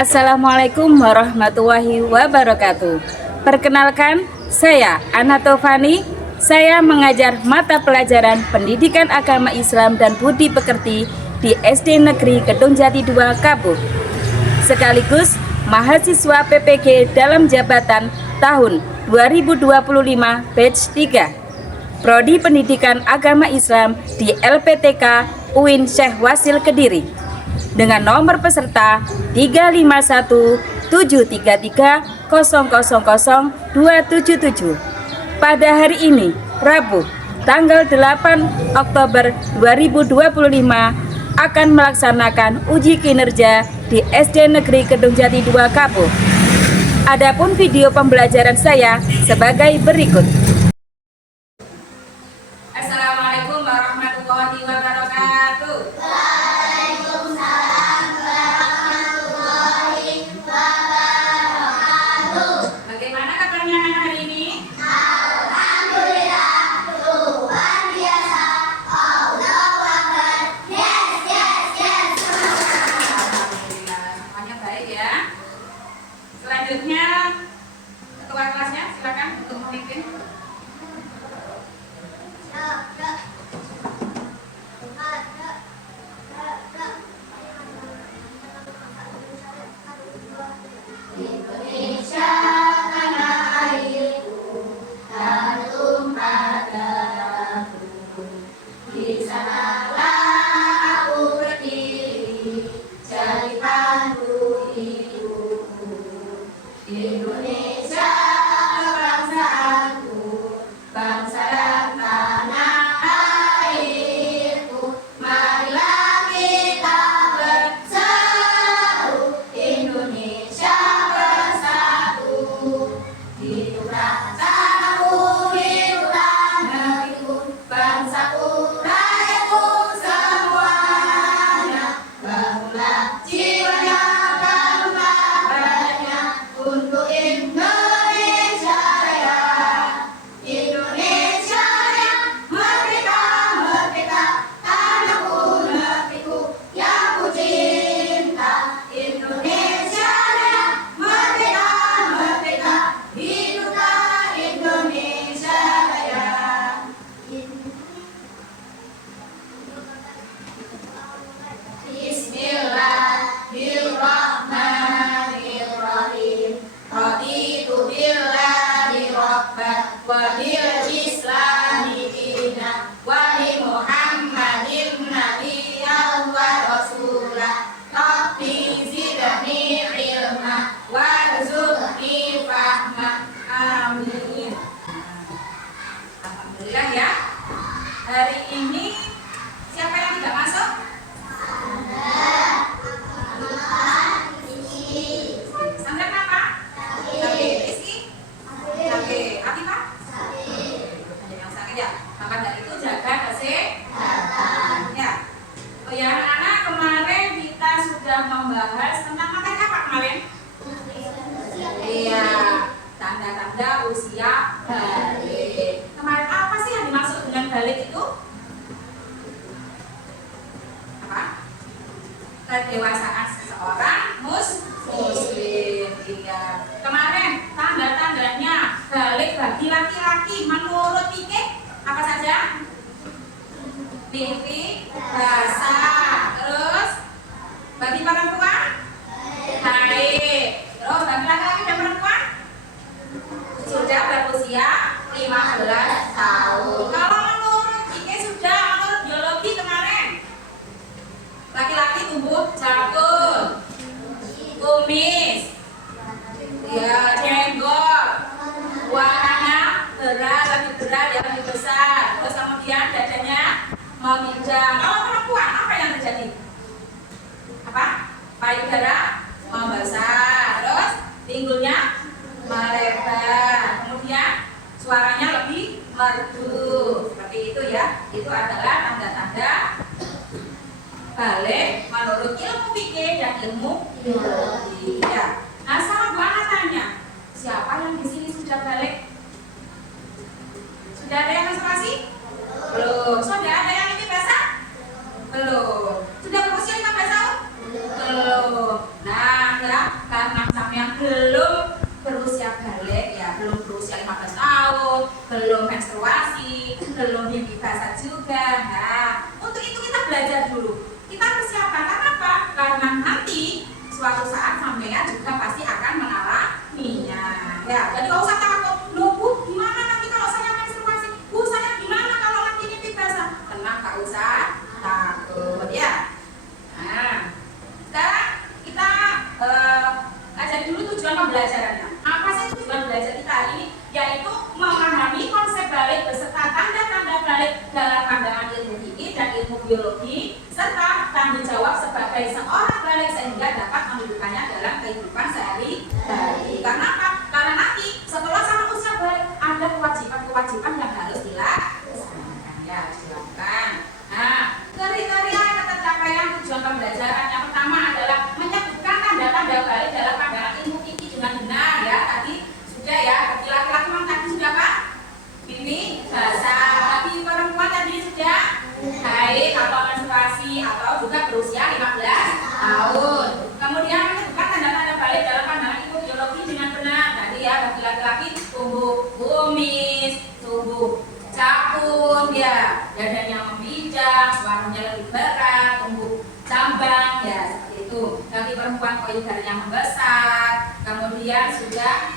Assalamualaikum warahmatullahi wabarakatuh. Perkenalkan, saya Ana Taufani. Saya mengajar mata pelajaran Pendidikan Agama Islam dan Budi Pekerti di SD Negeri Kedungjati 2 Kabuh. Sekaligus mahasiswa PPG dalam jabatan tahun 2025 batch 3. Prodi Pendidikan Agama Islam di LPTK UIN Syekh Wasil Kediri dengan nomor peserta 3517330000277. Pada hari ini, Rabu, tanggal 8 Oktober 2025 akan melaksanakan uji kinerja di SD Negeri Kedungjati 2 Kabuh. Adapun video pembelajaran saya sebagai berikut. Assalamualaikum warahmatullahi wabarakatuh. Waalaikumsalam warahmatullahi wabarakatuh. Bagaimana kabarnya anak hari ini? Alhamdulillah, luar biasa. Allahu Akbar. Yes, yes, yes. Alhamdulillah, semuanya baik ya. Selanjutnya, ketua kelasnya silakan untuk memimpin. Indonesia tanah airku dan tumpah darahku, di sanalah aku berdiri jadi pandu hidupku. Indonesia bangsaku, bangsa dan tanah airku, marilah kita berseru, Indonesia bersatu. Hiduplah tanahku, hiduplah negeriku, bangsaku, rakyatku semuanya. Bangunlah jiwanya, bangunlah badannya untuk Indonesia Raya. Indonesia Raya, merdeka, merdeka, tanahku, negeriku yang ku cinta. Indonesia Raya, merdeka, merdeka, hiduplah Indonesia Raya. Bismillahirrahmanirrahim. Raditu billahi rabban wa bil islami dinan wa bi Muhammadin nabiyyan wa rasulah. Rabbi zidni ilma warzuqni fahma. Amin. Alhamdulillah ya. Hari ini siapa yang tidak masuk? Sandra apa? Sabi. Rizky? Sabi. Atifah? Ada yang sakit ya? Maka dari itu jaga kesehatan. Ya. Oh ya anak-anak, kemarin kita sudah membahas tentang materi apa kemarin? Iya, tanda-tanda usia balik. Kemarin apa sih yang dimaksud dengan balik itu? Apa? Kedewasaan seseorang muslim. Iya. Kemarin tanda-tandanya balik bagi laki-laki menurut Pike apa saja? Mimpi basah. Terus bagi perempuan haid. Terus bagi laki-laki dan perempuan sudah berusia 15 tahun. Kalau menurut Pike sudah menurut biologi kemarin laki-laki tumbuh jagung, kumis, ya jenggot, warnanya berat, lebih berat, yang lebih besar. Terus kemudian dadanya meminjam. Kalau perempuan apa yang terjadi? Apa? Payudara membesar. Terus pinggulnya melebar. Kemudian suaranya lebih merdu. Seperti itu ya. Itu adalah tanda-tanda balik menurut ilmu fikih dan ilmu biologi. Ya. Nah, sama Bu Ana tanya, siapa yang di sini sudah balik? Sudah ada yang menstruasi? Belum. Sudah ada yang ini basah? Belum. Sudah berusia 15 tahun? Belum. karena sampean belum berusia balik ya, belum berusia 15 tahun, belum menstruasi, belum mimpi basah juga. Nah, untuk itu kita belajar dulu. Kita persiapkan karena apa? Karena nanti suatu saat sampean juga pasti akan mengalaminya. Ya, jadi nggak usah takut. Loh Bu, gimana nanti kalau saya menstruasi? Bu, saya gimana kalau nanti mimpi basah? Tenang, nggak usah takut ya. Nah, sekarang kita ajari dulu tujuan pembelajarannya. Apa sih tujuan belajar kita hari ini? Yaitu memahami konsep balik beserta tanda-tanda balik dalam pandangan ilmu fikih dan ilmu biologi, serta tanggung jawab sebagai seorang balik sehingga dapat menghidupkannya dalam kehidupan sehari-hari. Karena apa? Karena nanti setelah sama usia balik ada kewajiban-kewajiban yang harus dilaksanakan. Ya, harus dilakukan. Nah, kriteria tercapaian tujuan pembelajaran yang pertama adalah menyebutkan tanda-tanda balik dalam pandangan ilmu fikih dengan benar ya. Tadi sudah ya, bagi laki-laki memang tadi sudah Pak mimpi basah, bagi perempuan tadi sudah haid atau menstruasi atau juga berusia 15 tahun. Kemudian menyebutkan tanda-tanda balik dalam pandangan ilmu biologi dengan benar. Tadi ya, bagi laki-laki tumbuh kumis, tumbuh capung ya, dadanya membijak, suaranya lebih berat, tumbuh cambang ya, seperti itu. Bagi perempuan payudaranya membesar, kemudian sudah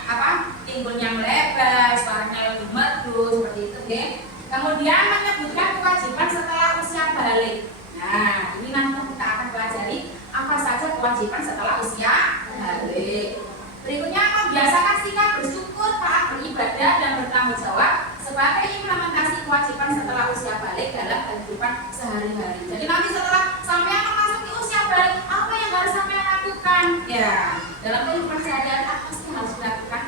pinggulnya melebar, suaranya lebih merdu, seperti itu ya. Kemudian menyebutkan kewajiban setelah usia balik. Nah, ini nanti kita akan pelajari apa saja kewajiban setelah usia balik. Berikutnya, membiasakan sikap bersyukur, taat beribadah dan bertanggung jawab sebagai implementasi kewajiban setelah usia balik dalam kehidupan sehari-hari. Jadi nanti setelah sampean memasuki usia balik, apa yang harus sampean lakukan? Ya, dalam kehidupan sehari-hari apa sih yang harus dilakukan?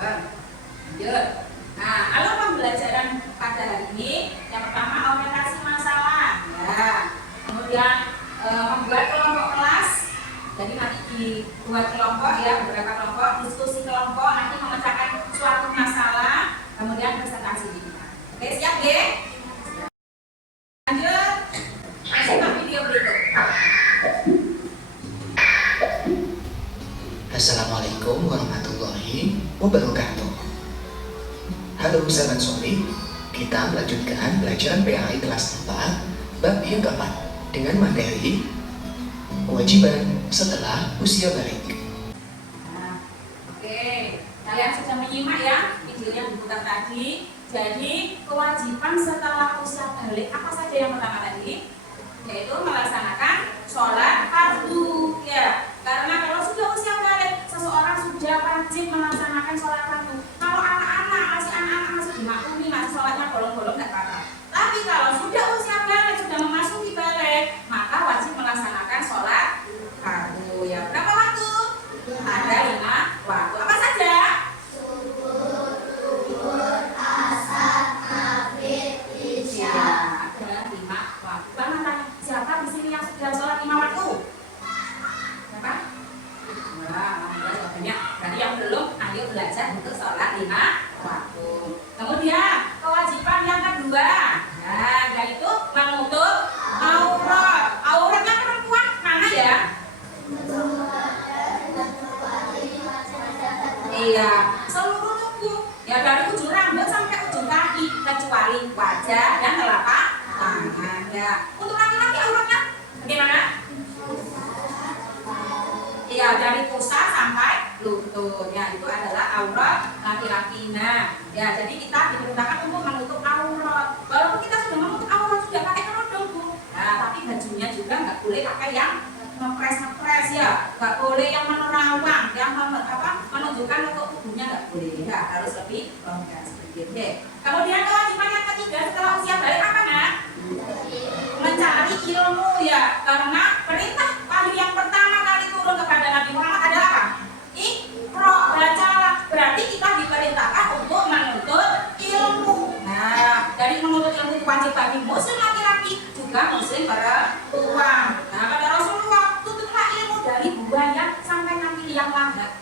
Lanjut. Nah, alur pembelajaran pada hari ini yang pertama orientasi masalah. Ya, kemudian membuat kelompok kelas. Jadi nanti dibuat kelompok ya, beberapa kelompok, diskusi kelompok, nanti memecahkan suatu masalah, kemudian presentasi kita. Oke, siap ya? Lanjut, simak video berikut. Assalamualaikum warahmatullahi wabarakatuh. Halo sahabat Soli, kita melanjutkan pelajaran PAI kelas 4 bab yang keempat dengan materi kewajiban setelah usia balik. Nah, oke, kalian sudah menyimak ya video yang diputar tadi. Jadi kewajiban setelah usia balik apa saja yang pertama tadi? Yaitu melaksanakan sholat fardu ya. Karena kalau sudah usia balik, seseorang sudah wajib melaksanakan sholat fardu. Kalau anak-anak masih dimaklumi, masih sholatnya bolong-bolong nggak apa-apa. Tapi kalau sudah usia balik, sudah memasuki balik, maka wajib melaksanakan sholat fardu ya. Berapa waktu? Ada 5 waktu. Apa saja? Ya, ada 5 waktu. Bang, tanya, siapa di sini yang sudah sholat 5 waktu? Siapa? Wah, alhamdulillah jawabannya. Berarti yang belum, ayo belajar untuk sholat 5 waktu. Kemudian kewajiban yang kedua, nah, yaitu menutup aurat. Auratnya perempuan mana ya? Iya, seluruh tubuh. Ya dari ujung rambut sampai ujung kaki kecuali wajah dan telapak tangan. Ya. Untuk laki-laki auratnya bagaimana? Iya, dari pusar sampai lutut. Ya, itu adalah aurat laki-laki. Nah, ya jadi kita diperintahkan untuk menutup aurat. Walaupun kita sudah menutup aurat sudah pakai kerudung Bu. Nah, tapi bajunya juga nggak boleh pakai yang ngepres ya, nggak boleh yang menerawang, yang menunjukkan untuk tubuhnya nggak boleh. Ya, harus lebih longgar sedikit. Kemudian kewajiban yang ketiga setelah usia balik apa nak? Mencari ilmu ya, karena perintah wahyu yang pertama kali turun kepada Nabi Muhammad adalah apa? Iqra, bacalah. Berarti kita diperintahkan untuk menuntut ilmu. Nah, dari menuntut ilmu itu wajib bagi muslim laki-laki juga muslim perempuan. Nah, kata Rasulullah, tutuplah ilmu dari buah yang sampai nanti liang lahat.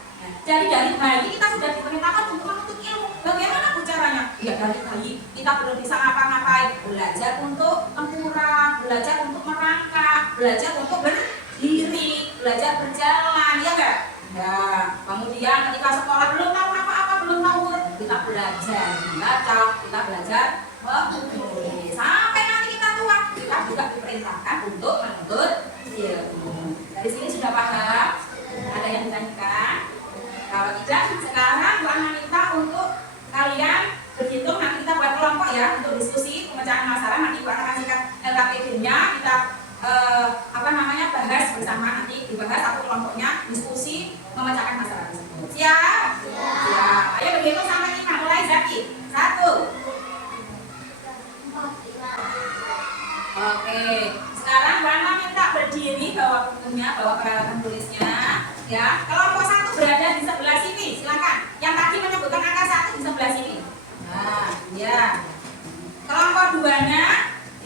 Jadi dari bayi kita sudah diperintahkan untuk menuntut ilmu. Bagaimana caranya? Ya dari bayi kita belum bisa ngapa-ngapain, belajar untuk tempurang, belajar untuk merangkak, belajar untuk berdiri. belajar berjalan, ya enggak? Nah, kemudian ketika sekolah belum tahu apa-apa, belum tahu huruf, kita belajar membaca, kita belajar menulis. Sampai nanti kita tua, kita juga diperintahkan untuk menuntut ilmu. Dari sini sudah paham? Ada yang ditanyakan? Kalau tidak, sekarang Bu Ana minta untuk kalian berhitung. Nanti kita buat kelompok ya untuk diskusi pemecahan masalah. Nanti Bu Ana kasihkan LKPD-nya, kita bahas bersama, nanti dibahas satu kelompoknya, diskusi memecahkan masalah tersebut. Siap? Siap. Ayo berhitung sampai 5. Mulai Zaki. 1. Oke. Sekarang Bu Ana minta berdiri, bawa bukunya, bawa peralatan tulisnya. Ya. Kelompok 1 berada di sebelah sini. Silakan. Yang tadi menyebutkan angka 1 di sebelah sini. Nah, ya. Kelompok 2-nya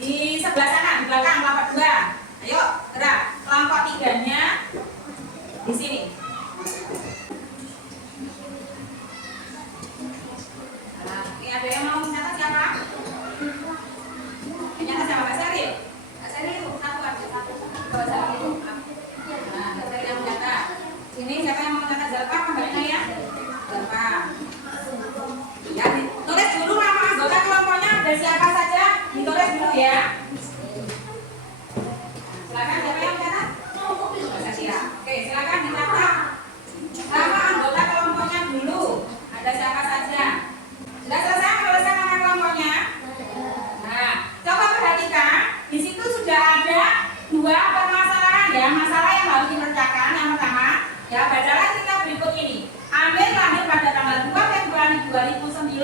di sebelah sana, di belakang kelompok 2. Ayo, gerak. Kelompok 3-nya di sini. Nah, ini ada yang mau mencatat siapa? Mencatat siapa? Kak Seri? Kak Seri itu satu aja. Kak Seri itu. Nah, Kak Seri yang mencatat. Sini siapa yang mau mencatat? Zalpa kembalinya ya? Zalpa. Ya, tulis dulu nama anggota kelompoknya ada siapa saja. Ditulis dulu ya. Silakan siapa yang mencatat? Oke, silakan dicatat nama anggota kelompoknya dulu. Ada siapa saja? Sudah selesai menuliskan nama kelompoknya? Nah, coba perhatikan. Di situ sudah ada 2 permasalahan ya, masalah yang harus dikerjakan. Yang pertama, ya bacalah cerita berikut ini. Amir lahir pada tanggal 2 Februari 2009.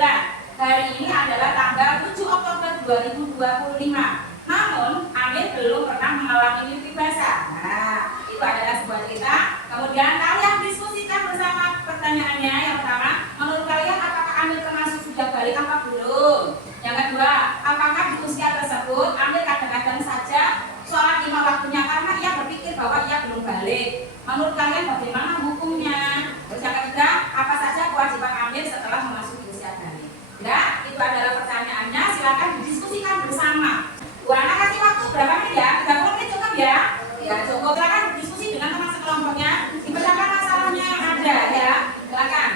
Hari ini adalah tanggal 7 Oktober 2025. Namun, Amir belum pernah mengalami mimpi basah. Nah, itu adalah sebuah cerita. Kemudian kalian diskusikan bersama pertanyaannya. Yang pertama, menurut kalian apakah Amir termasuk sudah balik apa belum? Yang kedua, apakah di usia tersebut Amir kadang-kadang saja sholat 5 waktunya karena ia berpikir bahwa ia belum balik? Menurut kalian bagaimana hukumnya? Terus yang ketiga, apa saja kewajiban Amir setelah memasuki usia balik? Ya, itu adalah pertanyaannya. Silakan didiskusikan bersama. Bu Ana kasih waktu berapa menit ya? 30 menit cukup ya? Ya cukup. Silakan berdiskusi dengan teman sekelompoknya. Dipecahkan masalahnya yang ada ya. Silakan.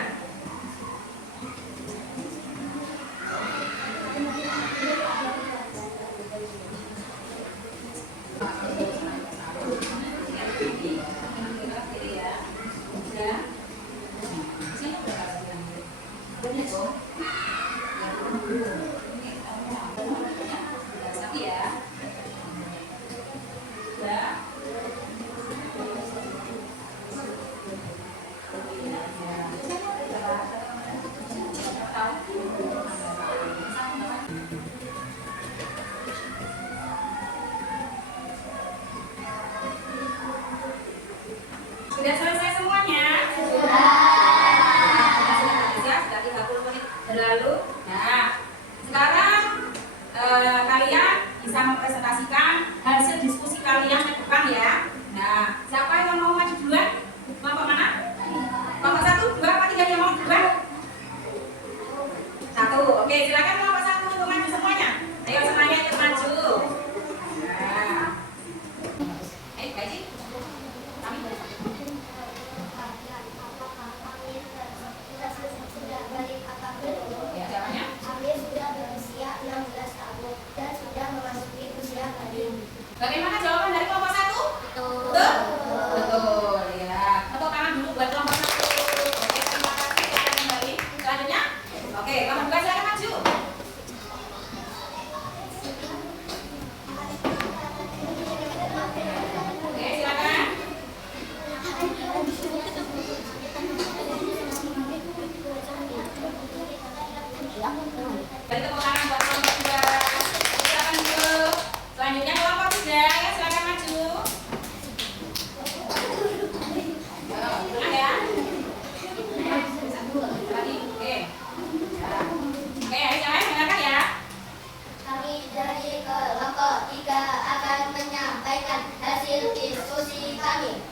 Sudah selesai semuanya? Sudah 30 menit berlalu. Nah, sekarang kalian bisa mempresentasikan hasil diskusi kalian ke depan ya. Nah, siapa yang mau maju duluan? Kelompok mana? Kelompok 1, 2, apa 3 yang mau duluan? 1. Oke, silakan kelompok 1 untuk maju semuanya. Ayo semuanya ikut maju. Nah. Gaji. Ya, siapanya? Amir sudah berusia 16 tahun dan sudah memasuki usia balik. Bagaimana jawaban dari kelompok 1? Betul? Betul, ya. Tepuk tangan dulu buat kelompok 1. Oke, terima kasih. Kita kembali. Selanjutnya? Oke, kelompok 2 silakan maju. Oke, silakan. Beri tepuk tangan buat kelompok 2. Silakan dulu. Selanjutnya kelompok 3 ya, silakan maju. Tengah ya. Lagi, oke. Oke, ayo silakan dengarkan ya. Kami dari kelompok 3 akan menyampaikan hasil diskusi kami.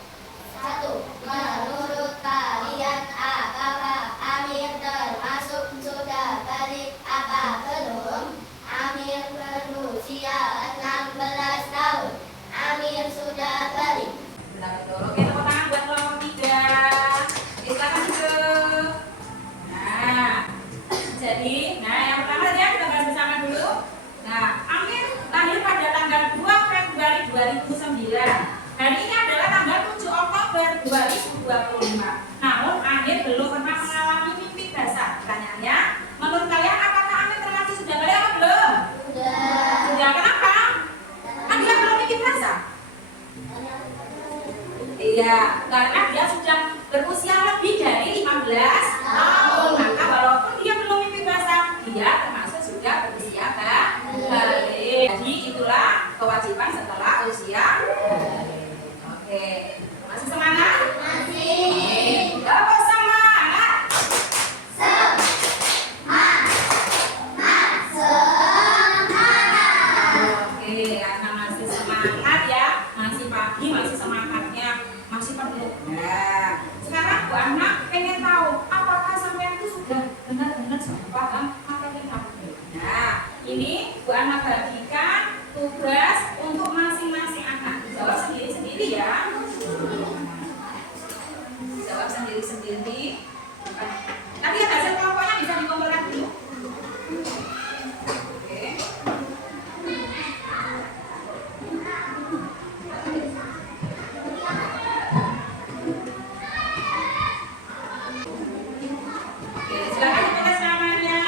1. Menurut kalian apakah Amir termasuk sudah balik apa belum? Ya, karena dia sudah berusia lebih dari 15 tahun. Maka walaupun dia belum mimpi basah, dia termasuk sudah berusia balik. Jadi itulah kewajiban setelah usia balik. Oke, masih semangat? Masih. Dapat semangat. Oke, karena masih semangat ya, masih pagi, masih semangatnya, masih penuh. Nah, sekarang Bu Anak pengen tahu apakah sampean itu sudah benar-benar paham materi aku. Nah, ini Bu Anak bagikan tugas untuk masing-masing anak. Jawab sendiri-sendiri ya. Jawab sendiri-sendiri. Nanti hasil kelompoknya bisa dikumpulkan dulu. Oke. Oke, silakan ditulis namanya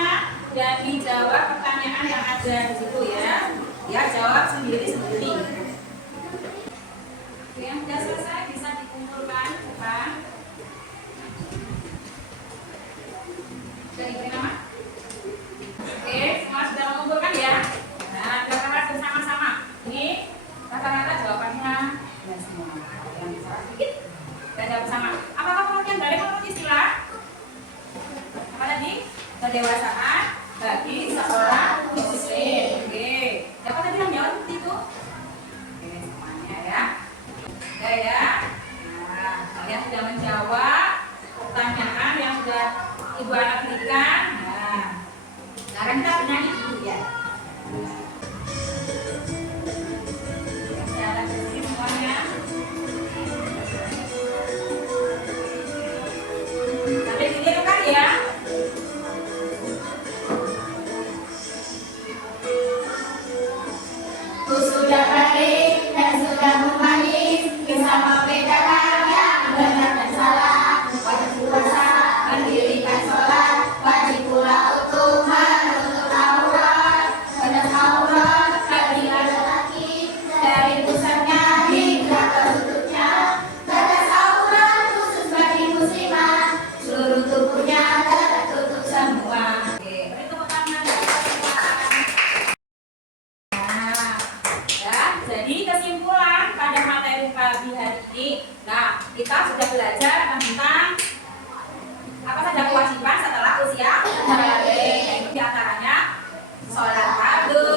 dan dijawab pertanyaan yang ada di situ ya. Ya, jawab sendiri-sendiri. Oke, yang sudah selesai bisa dikumpulkan depan. Sudah diberi nama? Oke, semua sudah mengumpulkan ya. Nah, katakan bersama-sama. Ini rata-rata jawabannya ya semua. Yang salah sedikit. Kita jawab bersama. Apakah pengertian dari menurut istilah? Apa tadi? Kedewasaan bagi seorang muslim. Oke. Siapa tadi yang jawab seperti itu? Oke, semuanya ya. Oke ya. Nah, kalian sudah menjawab pertanyaan yang sudah Ibu Anak berikan. Nah, sekarang kita bernyanyi dulu ya. Secara bersih semuanya. Sampai sini kan ya. Ku sudah balik dan sudah memanis, kisah membedakan yang benar dan salah. Wajib puasa, mendirikan sholat, wajib pula untuk menutup aurat. Menutup aurat bagi laki-laki dari pusatnya hingga ke tutupnya. Batas aurat khusus bagi muslimah, seluruh tubuhnya tertutup semua. Oke, beri tepuk tangan. Nah, ya, jadi kesimpulan pada materi pagi hari ini, nah kita sudah belajar tentang apa saja kewajiban setelah usia balik. Itu diantaranya sholat fardu,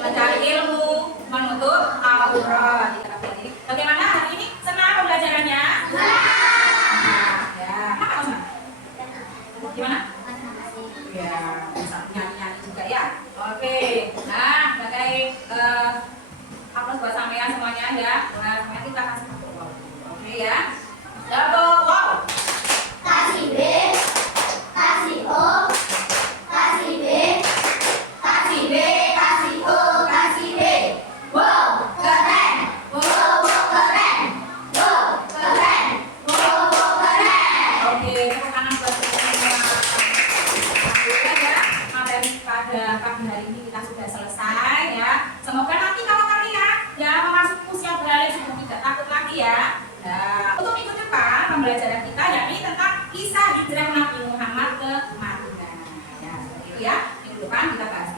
mencari ilmu, menutup aurat. Jadi, bagaimana hari ini? Senang pembelajarannya? Nah, ya. Apa senang? Gimana? Ya, bisa nyanyi-nyanyi juga ya. Oke, nah sebagai aplaus buat sampean semuanya ya. Nah, semuanya kita kasih satu wow. Oke ya. Double wow. Kasih B, kasih O, kasih B, kasih B, kasih O, kasih B. Wow, keren. Wow, wow, keren. Wow, keren. Wow, wow, keren. Oke, tepuk tangan buat semua. Alhamdulillah ya, materi pada pagi hari ini kita sudah selesai ya. Semoga nanti kalau kalian ya memasuki usia balik sudah tidak takut lagi ya. Nah, untuk minggu depan pembelajaran kita yakni tentang kisah hijrah Nabi Muhammad ke Madinah. Ya, seperti itu ya. Minggu depan kita bahas